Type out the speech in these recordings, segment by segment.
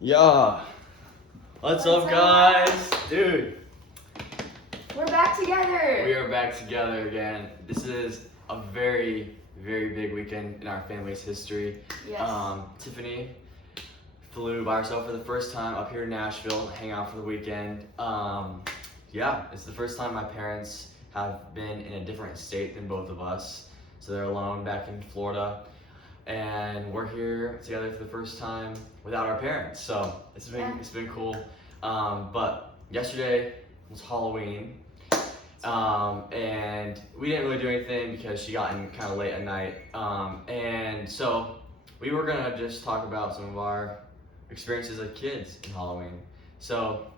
Yeah. What's up, guys? Dude, We're back together. we are back together again. This is a very, very big weekend in our family's history. Yes. Tiffany flew by herself for the first time up here in Nashville, hang out for the weekend. Yeah, it's the first time my parents have been in a different state than both of us. So they're alone back in Florida. And we're here together for the first time without our parents. So it's been cool. But yesterday was Halloween. And we didn't really do anything because she got in kind of late at night. And so we were gonna just talk about some of our experiences as kids in Halloween. So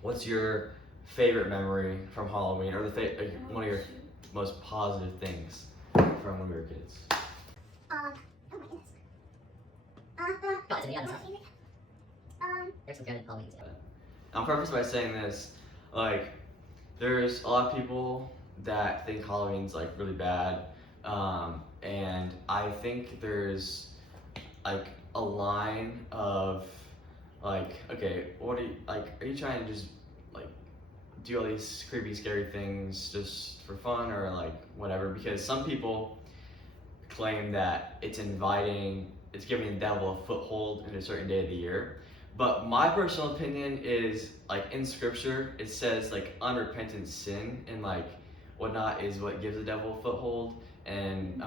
what's your favorite memory from Halloween, or one of your most positive things from when we were kids? There's some good Halloween. I'll preface by saying this, like, there's a lot of people that think Halloween's like really bad, and I think there's like a line of like, okay, what are you trying to just like do all these creepy, scary things just for fun or like whatever? Because some people claim that it's giving the devil a foothold in a certain day of the year. But my personal opinion is, like, in scripture, it says like unrepentant sin and like whatnot is what gives the devil a foothold. And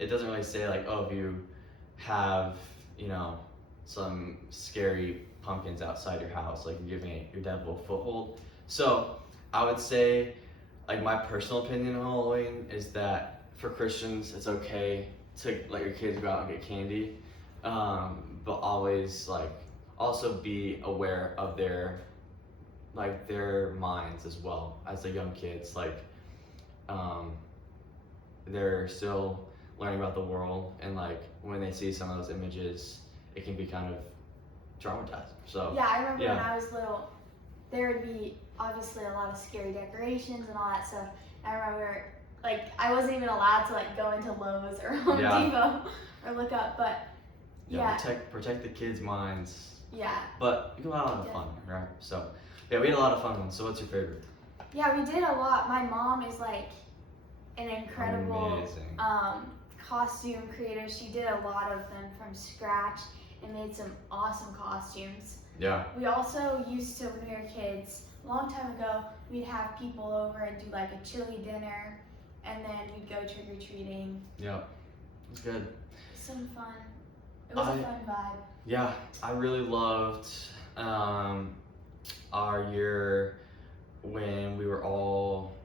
it doesn't really say like, oh, if you have, some scary pumpkins outside your house, like you're giving your devil a foothold. So I would say, like, my personal opinion on Halloween is that for Christians, it's okay to let your kids go out and get candy, but always also be aware of their minds as well as the young kids. They're still learning about the world, and like when they see some of those images, it can be kind of traumatizing. So yeah, I remember when I was little, there would be obviously a lot of scary decorations and all that stuff. I remember I wasn't even allowed to go into Lowe's or Home Depot or look up, but protect the kids' minds. Yeah. But you can have a lot of fun, right? So yeah, we had a lot of fun ones. So what's your favorite? Yeah, we did a lot. My mom is an incredible costume creator. She did a lot of them from scratch and made some awesome costumes. Yeah. We also used to, when we were kids, a long time ago, we'd have people over and do like a chili dinner, and then we'd go trick-or-treating. Yeah, it's good. Some fun. It was a fun vibe. Yeah, I really loved our year when we were all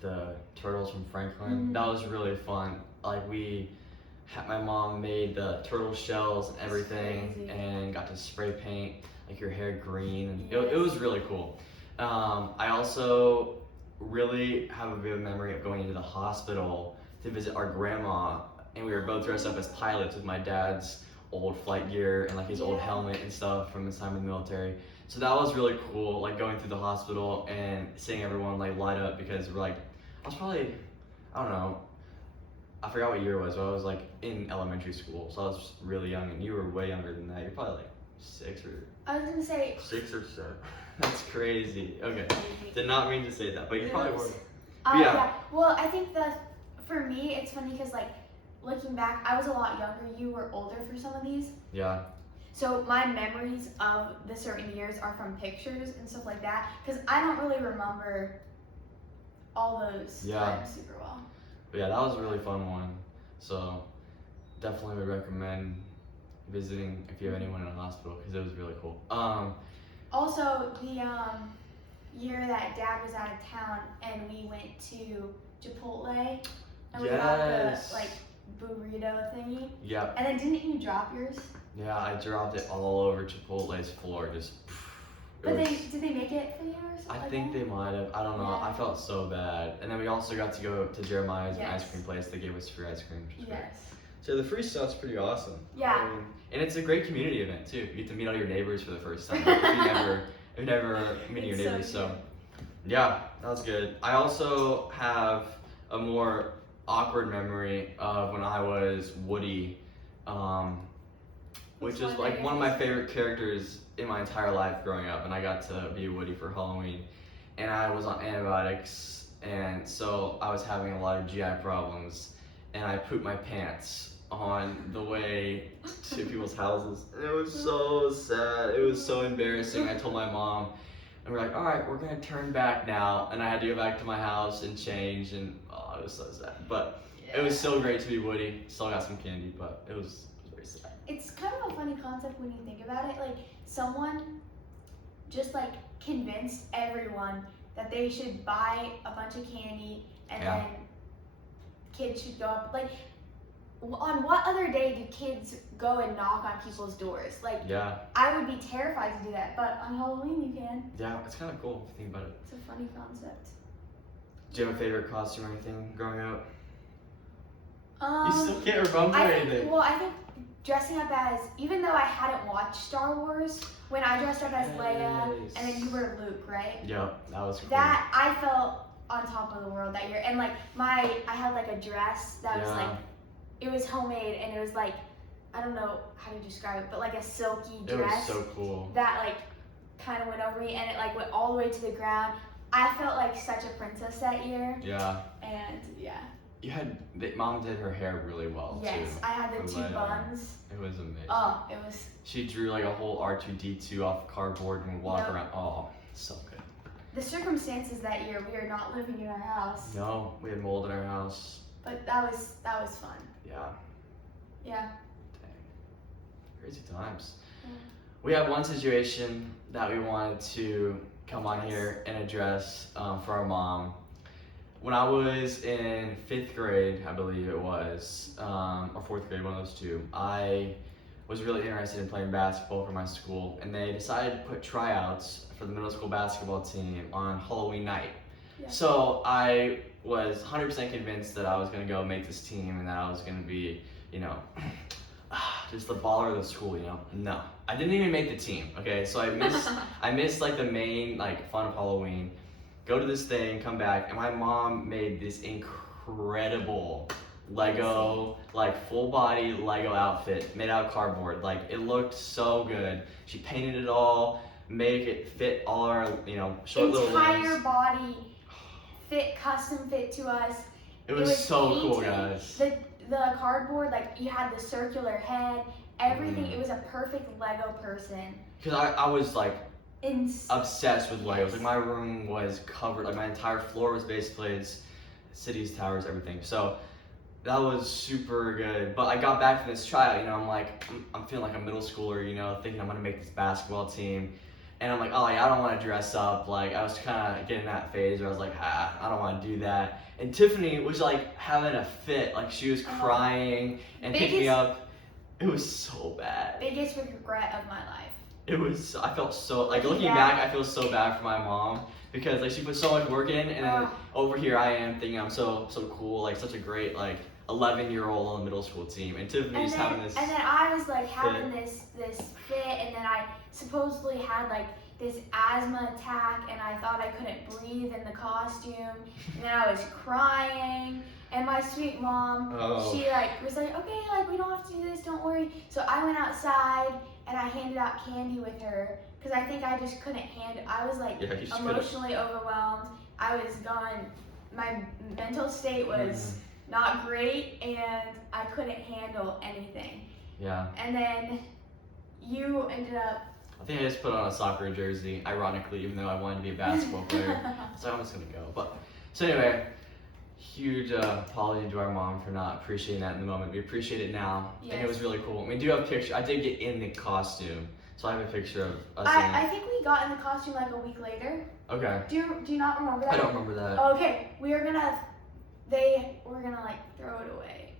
the turtles from Franklin. Mm-hmm. That was really fun. My mom made the turtle shells and everything, and got to spray paint your hair green, and it was really cool. I also really have a vivid memory of going into the hospital to visit our grandma, and we were both dressed up as pilots with my dad's old flight gear and his old helmet and stuff from his time in the military. So that was really cool, going through the hospital and seeing everyone light up, because I was probably, I don't know, I forgot what year it was, but I was in elementary school, so I was really young, and you were way younger than that. You're probably 6 or... I was gonna say... 6 or 7. That's crazy. Okay, did not mean to say that, but you probably were. Yeah. Well, I think that for me, it's funny because looking back, I was a lot younger. You were older for some of these. Yeah. So my memories of the certain years are from pictures and stuff like that, because I don't really remember all those times super well. But yeah, that was a really fun one. So definitely would recommend visiting if you have anyone in a hospital, because it was really cool. Also, the year that Dad was out of town and we went to Chipotle and we got the burrito thingy. Yep. And then didn't you drop yours? Yeah, I dropped it all over Chipotle's floor. Did they make it for you or something? I think they might have. I don't know. Yeah. I felt so bad. And then we also got to go to Jeremiah's ice cream place. They gave us free ice cream. Yes. So the free stuff's pretty awesome. Yeah. And it's a great community event too. You get to meet all your neighbors for the first time. if you never meet your neighbors. So yeah, that was good. I also have a more awkward memory of when I was Woody. which Which is one like are one of your my favorite characters in my entire life growing up, and I got to be Woody for Halloween, and I was on antibiotics, and so I was having a lot of GI problems, and I pooped my pants on the way to people's houses. It was so sad. It was so embarrassing. I told my mom, and we're like, all right, we're gonna turn back now, and I had to go back to my house and change, and oh, it was so sad. But it was so great to be Woody. Still got some candy, but it was very sad. It's kind of a funny concept when you think about it. Like, someone just like convinced everyone that they should buy a bunch of candy, and then kids should go up. Like, on what other day do kids go and knock on people's doors? Like, I would be terrified to do that, but on Halloween you can. Yeah, it's kind of cool if you think about it. It's a funny concept. Do you have a favorite costume or anything growing up? You still can't remember anything. Well, I think dressing up as, even though I hadn't watched Star Wars, when I dressed up as Leia, and then you were Luke, right? Yep, that was cool. That, I felt on top of the world that year. And like, I had like a dress that was like, it was homemade, and it was like, I don't know how to describe it, but like a silky dress. It was so cool. That like, kind of went over me, and it like went all the way to the ground. I felt like such a princess that year. Yeah. And yeah. Mom did her hair really well too. Yes, I had the two buns. It was amazing. Oh, it was. She drew like a whole R2-D2 off cardboard and would walk around. Oh, so good. The circumstances that year, we were not living in our house. No, we had mold in our house. But that was fun. Yeah. Yeah. Dang. Crazy times. Yeah. We had one situation that we wanted to come on here and address for our mom. When I was in 5th grade, I believe it was, or 4th grade, one of those two, I was really interested in playing basketball for my school, and they decided to put tryouts for the middle school basketball team on Halloween night. Yeah. So I was 100% convinced that I was going to go make this team, and that I was going to be, just the baller of the school, No, I didn't even make the team, okay? So I missed like the main fun of Halloween. Go to this thing, come back, and my mom made this incredible Lego, full body Lego outfit made out of cardboard. It looked so good. She painted it all, made it fit all our, short little limbs. Entire body fit, custom fit to us. It was so painted. Cool, guys. The cardboard, you had the circular head, everything. It was a perfect Lego person. Because I was obsessed with Legos. My room was covered, my entire floor was basically cities, towers, everything. So that was super good. But I got back from this tryout, I'm feeling like a middle schooler, thinking I'm gonna make this basketball team. And I'm like, oh yeah, I don't want to dress up. I was kind of getting that phase where I was like, I don't want to do that. And Tiffany was having a fit, she was crying and picking me up. It was so bad. Biggest regret of my life. It was, I felt so, looking back, I feel so bad for my mom because she put so much work in, and then over here I am thinking I'm so cool, such a great 11-year-old on the middle school team, and Tiffany's having this. And then I was having this fit, and then I supposedly had this asthma attack, and I thought I couldn't breathe in the costume, and then I was crying. And my sweet mom, she was like, okay, we don't have to do this, don't worry. So I went outside and I handed out candy with her because I think I just couldn't handle. I was emotionally overwhelmed. I was gone. My mental state was not great, and I couldn't handle anything. Yeah. And then you ended up. I think I just put on a soccer jersey, ironically, even though I wanted to be a basketball player. So I'm just gonna go. But so anyway. Huge apology to our mom for not appreciating that in the moment. We appreciate it now. Yes. I think it was really cool. We do have a picture. I did get in the costume, so I have a picture of us. I think we got in the costume a week later. Okay. Do you not remember that? I don't remember that. Okay, they were gonna throw it away,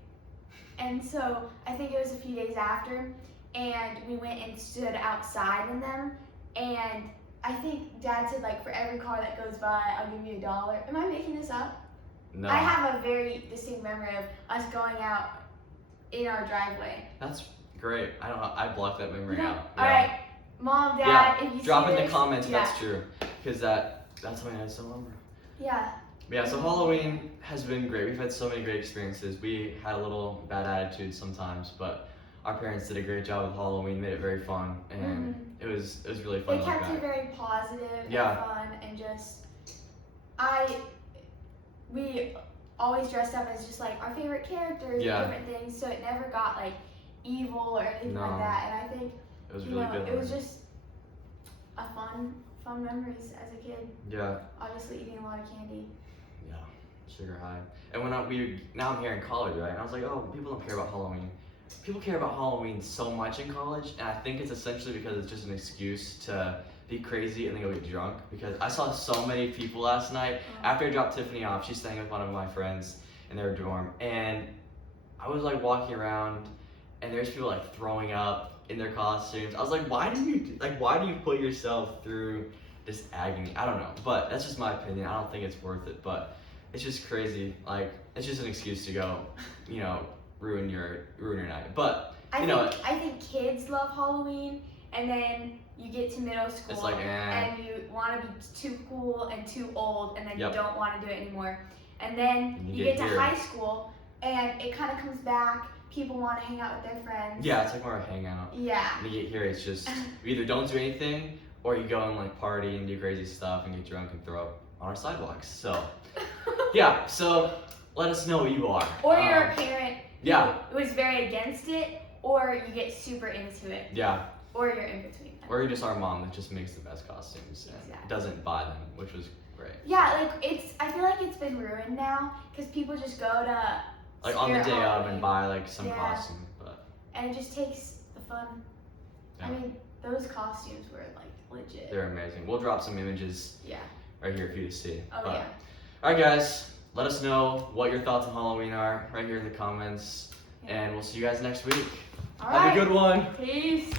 and so I think it was a few days after, and we went and stood outside in them, and I think Dad said for every car that goes by, I'll give you $1. Am I making this up? No. I have a very distinct memory of us going out in our driveway. That's great. I blocked that memory out. All right, Mom, Dad, if you drop see in this, the comments if that's true, because that's something I still remember. Yeah. But yeah, so Halloween has been great. We've had so many great experiences. We had a little bad attitude sometimes, but our parents did a great job with Halloween, made it very fun, and it was really fun. They kept it very positive and fun, and just we always dressed up as just like our favorite characters and different things, so it never got like evil or anything like that. And I think it was really good. It was just a fun memories as a kid. Yeah. Obviously eating a lot of candy. Yeah, sugar high. And now I'm here in college, right? And I was like, oh, people don't care about Halloween. People care about Halloween so much in college, and I think it's essentially because it's just an excuse to be crazy and then go get drunk. Because I saw so many people last night after I dropped Tiffany off. She's staying with one of my friends in their dorm, and I was like walking around, and there's people like throwing up in their costumes. I was like, why do you put yourself through this agony? I don't know, but that's just my opinion. I don't think it's worth it, but it's just crazy. Like, it's just an excuse to go, ruin your night. But I think kids love Halloween, and then you get to middle school it's like, and you want to be too cool and too old, and then you don't want to do it anymore. And then you get to high school, and it kind of comes back. People want to hang out with their friends. Yeah, it's like more of a hangout. Yeah. And you get here, it's just you either don't do anything or you go and like party and do crazy stuff and get drunk and throw up on our sidewalks. So yeah, so let us know what you are. Or you're a parent who was very against it, or you get super into it. Yeah. Or you're in between them. Or you're just our mom that just makes the best costumes and doesn't buy them, which was great. Yeah, like I feel like it's been ruined now because people just go to like on the day of and buy like some costume, and it just takes the fun. Yeah. I mean, those costumes were like legit. They're amazing. We'll drop some images right here for you to see. Oh Alright guys, let us know what your thoughts on Halloween are right here in the comments, and we'll see you guys next week. All right. Have a good one. Peace.